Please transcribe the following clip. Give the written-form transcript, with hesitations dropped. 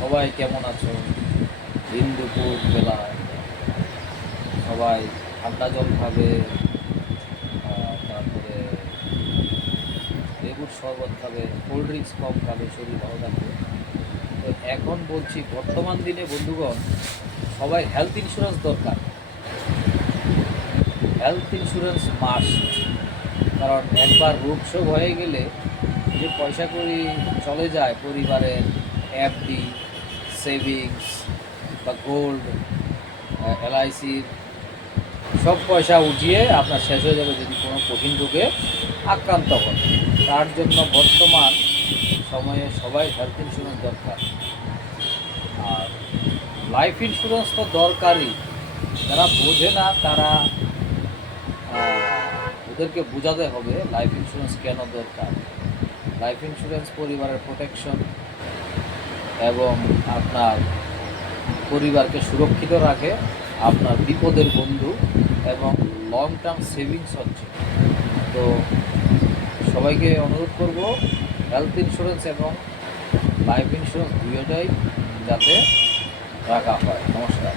সবাই কেমন আছো? দিন দুপুর বেলা সবাই ঠান্ডা জল খাবে, তারপরে লেবুর শরবত খাবে, কোল্ড ড্রিঙ্কস কম খাবে, শরীর ভালো থাকবে। তো এখন বলছি, বর্তমান দিনে বন্ধুগণ, সবাই হেলথ ইন্স্যুরেন্স দরকার। Health insurance must. কারণ একবার রোগ শোক হয়ে গেলে যে পয়সা কড়ি চলে যায় পরিবারের, এফডি, সেভিংস বা গোল্ড, এলআইসির সব পয়সা উঠিয়ে আপনার শেষ হয়ে যাবে যদি কোনো কঠিন রোগে আক্রান্ত হন। তার জন্য বর্তমান সময়ে সবাই হেলথ ইন্স্যুরেন্স দরকার। আর লাইফ ইন্স্যুরেন্স তো দরকারই। যারা বোঝে না তারা ওদেরকে বোঝাতে হবে লাইফ ইন্স্যুরেন্স কেন দরকার। লাইফ ইন্স্যুরেন্স পরিবারের প্রোটেকশন এবং আপনার পরিবারকে সুরক্ষিত রাখে, আপনার বিপদের বন্ধু এবং লং টার্ম সেভিংস হচ্ছে। তো সবাইকে অনুরোধ করব হেলথ ইন্স্যুরেন্স এবং লাইফ ইন্স্যুরেন্স দুইটাই যাতে রাখা হয়। নমস্কার।